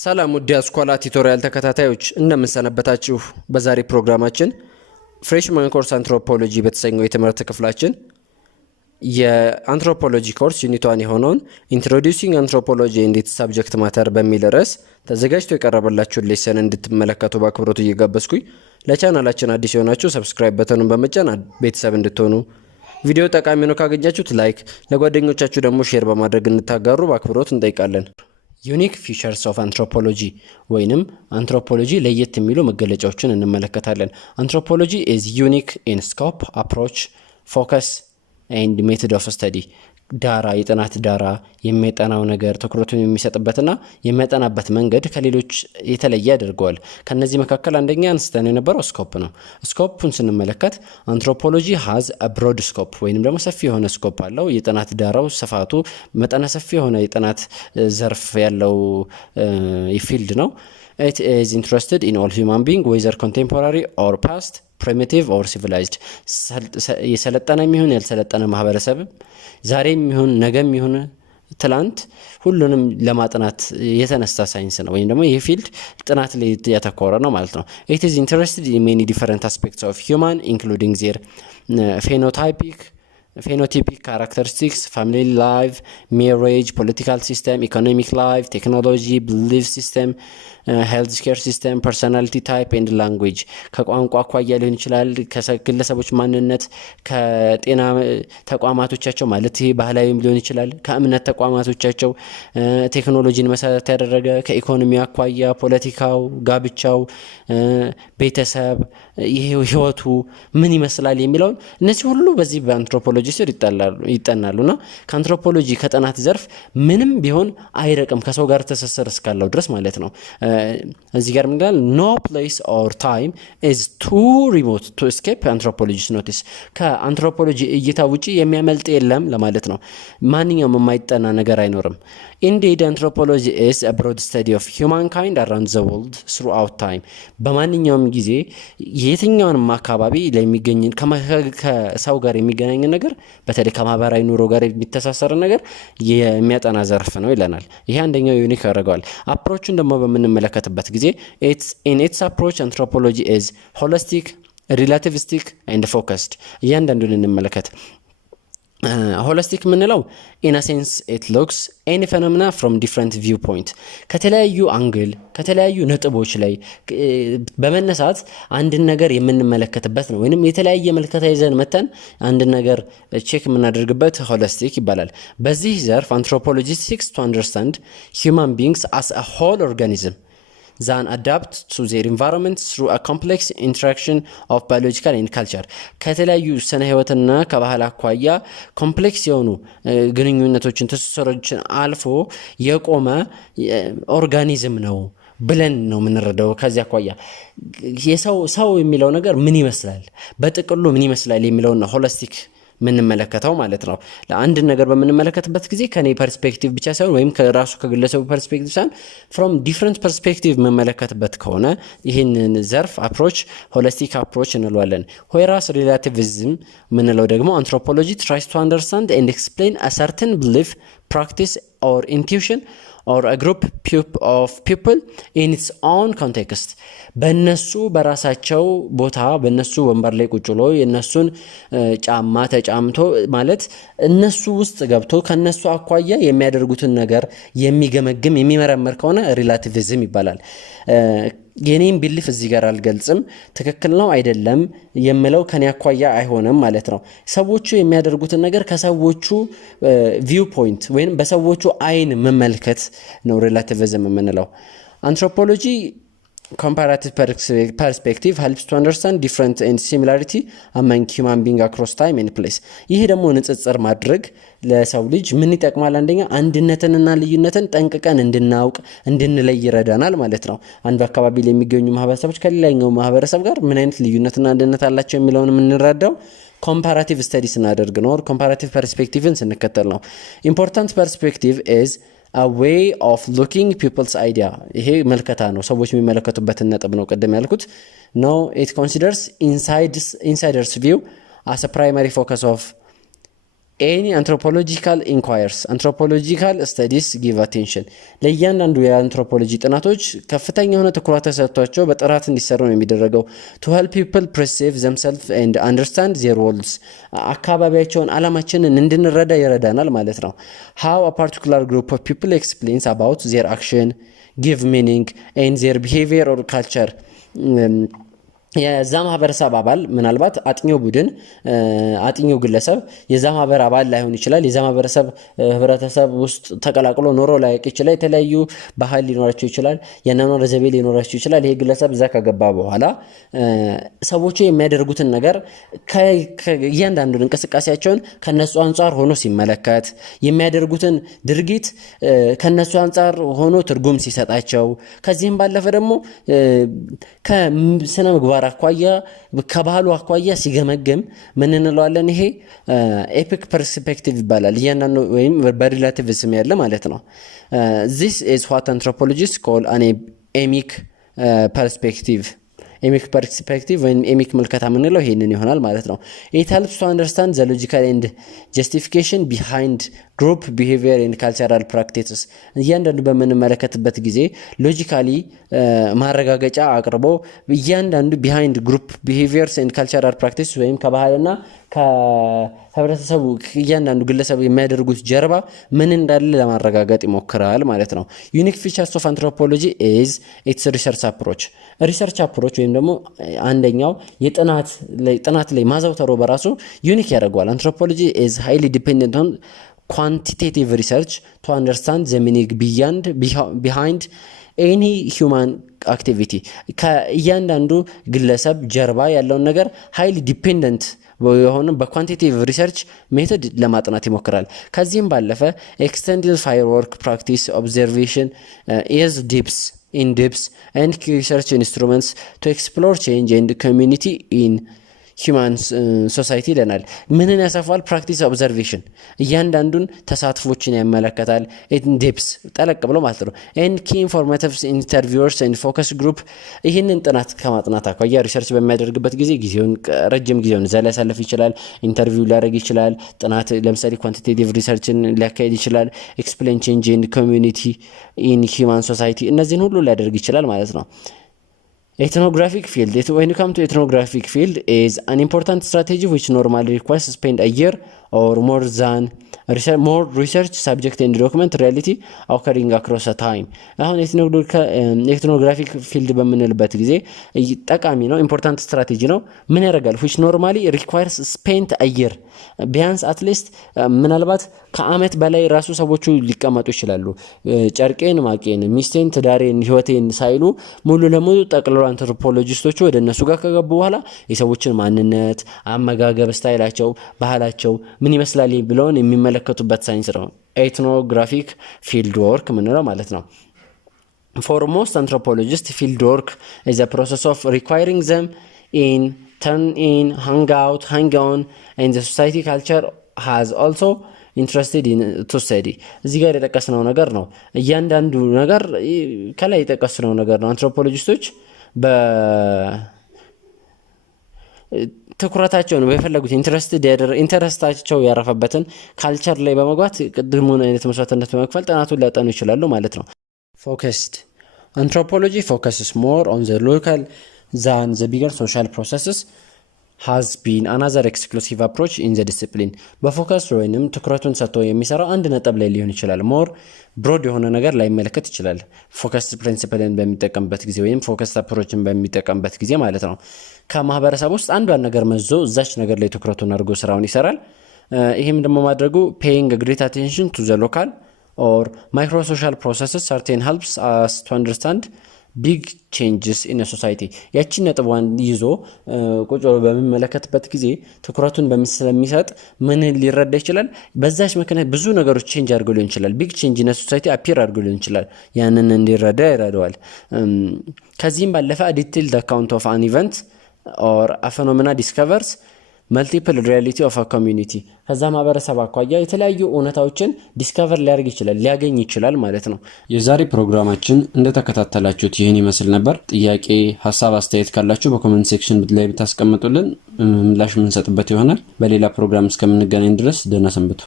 ሰላም ውድ የአስኳላ ቱቶሪያል ተከታታዮች እንደምንሰነበታችሁ። በዛሬ ፕሮግራማችን ፍሬሽማን ኮርስ አንትሮፖሎጂ በተሰኘው የትምህርት ክፍላችን የአንትሮፖሎጂ ኮርስ ዩኒት 1 የሆነውን ኢንትሮዲዩሲንግ አንትሮፖሎጂ ኤንድ ኢትስ ሰብጀክት ማተር በሚል ርዕስ ተዘጋጅቶ የቀረበላችሁን ሌሰን እንድትመለከቱ በአክብሮት እየጋበዝኩኝ ለቻናላችን አዲስ የሆናችሁ ሰብስክራይብ በተኑን በመጫን ቤተሰብ እንድትሆኑ፣ ቪዲዮ ጠቃሚ ነው ካገኛችሁት ላይክ፣ ለጓደኞቻችሁ ደግሞ ሼር በማድረግ እንድታጋሩ በአክብሮት እንጠይቃለን። ዩኒክ ፊቸርስ ኦፍ አንትሮፖሎጂ ወይንም አንትሮፖሎጂ ለየት የሚሉ መገለጫዎችን እንመለከታለን። አንትሮፖሎጂ ኢዝ ዩኒክ ኢን ስኮፕ አፕሮች ፎከስ ኤንድ ሜቶድ ኦፍ ስተዲ። ዳራ የጥናት ዳራ የሚያጠናው ነገር ትኩረቱን የሚሰጥበትና የሚያጠናበት መንገድ ከሌሎች የተለየ ያደርገዋል። ከነዚህ መካከል አንደኛ አንስተን የነበረው ስኮፕ ነው። ስኮፑን ስንመለከት አንትሮፖሎጂ ሃዝ አ ብሮድ ስኮፕ ወይንም ደግሞ ሰፊ የሆነ ስኮፕ አለው። የጥናት ዳራው ስፋቱ መጠነ ሰፊ የሆነ የጥናት ዘርፍ ያለው ፊልድ ነው። It is interested in all human being whether contemporary or past, primitive or civilized. የሰለጠነ የሚሆን ያልሰለጠነ ማህበረሰብ ዛሬም ይሁን ነገም ይሁን ትላንት ሁሉንም ለማጥናት የተነሳ ሳይንስ ነው ወይም ደግሞ ይህ ፊልድ ጥናት ላይ ያተኮረ ነው ማለት ነው። It is interested in many different aspects of human including their phenotypic characteristics, family life, marriage, political system, economic life, technology, belief system, health care system, personality type and language. ከቋንቋ አኳያ ሊሆን ይችላል፣ ከግለሰቦች ማንነት፣ ከጤና ተቋማቶቻቸው ማለት ይሄ ባህላዊም ሊሆን ይችላል፣ ከእምነት ተቋማቶቻቸው፣ ቴክኖሎጂን መሰረት ያደረገ ከኢኮኖሚ አኳያ፣ ፖለቲካው፣ ጋብቻው፣ ቤተሰብ፣ ይሄ ህይወቱ ምን ይመስላል የሚለውን እነዚህ ሁሉ በዚህ በአንትሮፖሎጂ ስር ይጠናሉና ከአንትሮፖሎጂ ከጥናት ዘርፍ ምንም ቢሆን አይረቅም ከሰው ጋር ተሰሰር እስካለው ድረስ ማለት ነው። እዚህ ጋር ምንድነው no place or time is too remote to escape anthropology's notice። ከአንትሮፖሎጂ እይታ ውጪ የሚያመልጥ የለም ለማለት ነው። ማንኛውም የማይጠና ነገር አይኖርም። Indeed, anthropology is a broad study of humankind around the world throughout time። በማንኛውም ጊዜ የትኛውንም አካባቢ ለሚገኝ ከሰው ጋር የሚገናኝ ነገር በተለይ ከማህበራዊ ኑሮ ጋር የሚተሳሰር ነገር የሚያጠና ዘርፍ ነው ይለናል። ይሄ አንደኛው ዩኒክ ያደርገዋል። አፕሮቹን ደግሞ በምንመለከትበት ጊዜ in its approach anthropology is holistic, relativistic and focused። እያንዳንዱን እንመለከት። ሆሊስቲክ ምንለው in a sense it looks any phenomena from different viewpoint። ከተለያዩ አንግል ከተለያዩ ነጥቦች ላይ በመነሳት አንድን ነገር የምንመለከትበት ነው። ወይንም የተለያየ መልከታ ይዘን መተን አንድን ነገር ቼክ የምናደርግበት ሆሊስቲክ ይባላል። በዚህ ዘርፍ anthropology seeks to understand human beings as a whole organism that adapt to their environment through a complex interaction of biological and culture። ከተለያዩ ስነ ህይወትና ከባህል አኳያ ኮምፕሌክስ የሆኑ ግንኙነቶችን ትስስሮችን አልፎ የቆመ ኦርጋኒዝም ነው ብለን ነው የምንረዳው። ከዚያ አኳያ ሰው የሚለው ነገር ምን ይመስላል፣ በጥቅሉ ምን ይመስላል የሚለው ነው ሆሊስቲክ ምንመለከተው ማለት ነው። ለአንድ ነገር በምንመለከትበት ጊዜ ከኔ ፐርስፔክቲቭ ብቻ ሳይሆን ወይም ከራሱ ከግለሰቡ ፐርስፔክቲቭ ሳይሆን from different perspective መመለከትበት ከሆነ ይህንን ዘርፍ አፕሮች ሆሊስቲክ አፕሮች እንለዋለን። whereas relativism ምንለው ደግሞ anthropology tries to understand and explain a certain belief, practice or intuition or a group of people in its own context። በእነሱ በራሳቸው ቦታ በእነሱ ወንበር ላይ ቁጭ ብሎ የእነሱን ጫማ ተጫምቶ ማለት እነሱ ውስጥ ገብቶ ከነሱ አኳያ የሚያደርጉትን ነገር የሚገመግም የሚመረምር ከሆነ ሪላቲቪዝም ይባላል። የኔን ቢሊፍ እዚህ ጋር አልገልጽም፣ ትክክል ነው አይደለም የምለው ከኔ አኳያ አይሆንም ማለት ነው። ሰዎቹ የሚያደርጉትን ነገር ከሰዎቹ ቪው ፖይንት ወይንም በሰዎቹ አይን መመልከት ነው ሪላቲቪዝም የምንለው። አንትሮፖሎጂ comparative perspective helps to understand different and similarity among human beings across time and place። ይሄ ደግሞ ንጽጽር ማድረግ ለሰው ልጅ ምን ይጠቅማል? አንደኛ አንድነትንና ልዩነትን ጠንቅቀን እንድናውቅ እንድንለይ ይረዳናል ማለት ነው። አንድ አካባቢ ላይ የሚገኙ ማህበረሰቦች ከሌላኛው ማህበረሰብ ጋር ምን አይነት ልዩነትና አንድነት አላቸው የሚለውን የምንረዳው ኮምፓራቲቭ ስተዲስ እናደርግ ነው። ኮምፓራቲቭ ፐርስፔክቲቭን ስንከተል ነው። ኢምፖርታንት ፐርስፔክቲቭ is a way of looking people's idea። ይሄ መልከታ ነው፣ ሰዎች የሚመለከቱበትን ነጥብ ነው ቀደም ያልኩት ነው። it considers insiders view as a primary focus of any anthropological inquiries anthropological studies give attention ለእያንዳንዱ የአንትሮፖሎጂ ጥናቶች ከፍተኛ የሆነ ትኩረት ተሰጥቷቸው በጥራት እንዲሰሩ ነው የሚደረገው to help people perceive themselves and understand their roles አካባቢያቸውን ዓላማችንን እንድንረዳ ይረዳናል ማለት ነው how a particular group of people explains about their action give meaning and their behavior or culture የዛ ማህበረሰብ አባል ምናልባት አጥኚው ቡድን አጥኚው ግለሰብ የዛ ማህበር አባል ላይሆን ይችላል የዛ ማህበረሰብ ህብረተሰብ ውስጥ ተቀላቅሎ ኖሮ ላይቅ ይችላል የተለያዩ ባህል ሊኖራቸው ይችላል የናኖር ዘቤ ሊኖራቸው ይችላል ይሄ ግለሰብ እዛ ከገባ በኋላ ሰዎቹ የሚያደርጉትን ነገር ከእያንዳንዱን እንቅስቃሴያቸውን ከነሱ አንፃር ሆኖ ሲመለከት የሚያደርጉትን ድርጊት ከነሱ አንፃር ሆኖ ትርጉም ሲሰጣቸው ከዚህም ባለፈ ደግሞ ከስነ ምግባር አኳያ ከባህሉ አኳያ ሲገመገም ምን እንለዋለን ይሄ ኤፒክ ፐርስፔክቲቭ ይባላል ያንኑ ወይም በሪላቲቪዝም ያለ ማለት ነው this is what anthropologists call an emic perspective emic perspective when emic መልከታ ምንለው ይሄንን ይሆናል ማለት ነው it helps to understand the logical and justification behind group behavior and cultural practices እያንዳንዱ በመነመለከትበት ጊዜ ሎጂካሊ ማረጋገጫ አቅርቦ እያንዳንዱ behind group behaviors and cultural practices ወይም ከባህልና ከህብረተሰቡ እያንዳንዱ ግለሰብ የሚያደርጉት ጀርባ ምን እንዳለ ለማረጋገጥ ይሞክራል ማለት ነው unique features of anthropology is its research approach ወይም ደግሞ አንደኛው የጥናት ላይ ማዘውተሩ በራሱ ዩኒክ ያደርገዋል anthropology is highly dependent on quantitative research to understand the meaning behind any human activity ከእያንዳንዱ ግለሰብ ጀርባ ያለውን ነገር highly dependent በሆነ በኳንቲቲቭ ሪሰርች ሜተድ ለማጥናት ይሞክራል ከዚህም ባለፈ extended firework practice observation is in depth and research instruments to explore change and community in human society ለናል ምንን ያሰፋል practice observation እያንዳንዱን ተሳትፎችን ያመለከታል in depth ጠለቅ ብሎ ማለት ነው and key informative interviewers and focus group ይሄንን ጥናት ከማጥናት አኳያ ሪሰርች በሚያደርግበት ጊዜ ጊዜውን ረጅም ጊዜውን እዛ ላይ ያሳልፍ ይችላል ኢንተርቪው ሊያደርግ ይችላል ጥናት ለምሳሌ quantitative researchን ሊያካሂድ ይችላል explain change in community in human society እነዚህን ሁሉ ሊያደርግ ይችላል ማለት ነው Ethnographic field. When you come to ethnographic field is an important strategy which normally requires to spend a year or more research subject and document reality occurring across a time. አሁን ethnographic field በምንልበት ጊዜ ጠቃሚ ነው important strategy ነው ምን ያደርጋል which normally requires spend a year ቢያንስ at least ምናልባት ከአመት በላይ ራሱ ሰዎቹ ሊቀመጡ ይችላሉ ጨርቄን ማቄን ሚስቴን ትዳሬን ህይወቴን ሳይሉ ሙሉ ለሙሉ ጠቅላላ አንትሮፖሎጂስቶቹ ወደ እነሱ ጋር ከገቡ በኋላ የሰዎችን ማንነት አመጋገብ ስታይላቸው ባህላቸው ምን ይመስላል ብለውን የሚመለከቱበት ሳይንስ ነው ethnographic field work ምንለው ማለት ነው For most anthropologists field work is a process of requiring them in turn in hang on and the society culture has also interested in to study እዚህ ጋር የተጠቀስነው ነገር ነው እያንዳንዱ ነገር ከላይ የተጠቀስነው ነገር ነው አንትሮፖሎጂስቶች ትኩረታቸውን በፈለጉት ኢንተረስታቸው ያረፈበትን ካልቸር ላይ በመግባት ቅድሙን አይነት መስዋዕትነት በመክፈል ጥናቱን ሊያጠኑ ይችላሉ ማለት ነው Focused Anthropology focuses more on the local than the bigger social processes has been another exclusive approach in the discipline በፎከስ ወይንም ትኩረቱን ሰጥቶ የሚሰራው አንድ ነጥብ ላይ ሊሆን ይችላል more broad የሆነ ነገር ላይ መለከት ይችላል focused principleን በሚጠቀምበት ጊዜ ወይም focused approachን በሚጠቀምበት ጊዜ ማለት ነው ከማህበረሰብ ውስጥ አንዷን ነገር መዞ እዛች ነገር ላይ ትኩረቱን አድርጎ ስራውን ይሰራል ይሄም ደግሞ ማድረጉ paying great attention to the local or micro social processes certain helps us to understand big changes in a society ያቺን ነጥቧን ይዞ ቁጭ ብሎ በሚመለከትበት ጊዜ ትኩረቱን በሚሰጥ ምን ሊረዳ ይችላል በዛች ምክንያት ብዙ ነገሮች ቼንጅ አድርገው ሊሆን ይችላል big change in a society appear አድርገው ሊሆን ይችላል ያንን እንዲረዳ ይረዳዋል ከዚህም ባለፈ a detailed account of an event or a phenomena discovers መልቲፕል ሪያሊቲ ኦፍ አ ኮሚዩኒቲ ከዛ ማህበረሰብ አኳያ የተለያዩ እውነታዎችን ዲስከቨር ሊያደርግ ይችላል ሊያገኝ ይችላል ማለት ነው። የዛሬ ፕሮግራማችን እንደተከታተላችሁት ይህን ይመስል ነበር። ጥያቄ፣ ሀሳብ፣ አስተያየት ካላችሁ በኮሜንት ሴክሽን ላይ ብታስቀምጡልን ምላሽ የምንሰጥበት ይሆናል። በሌላ ፕሮግራም እስከምንገናኝ ድረስ ደህና ሰንብቱ።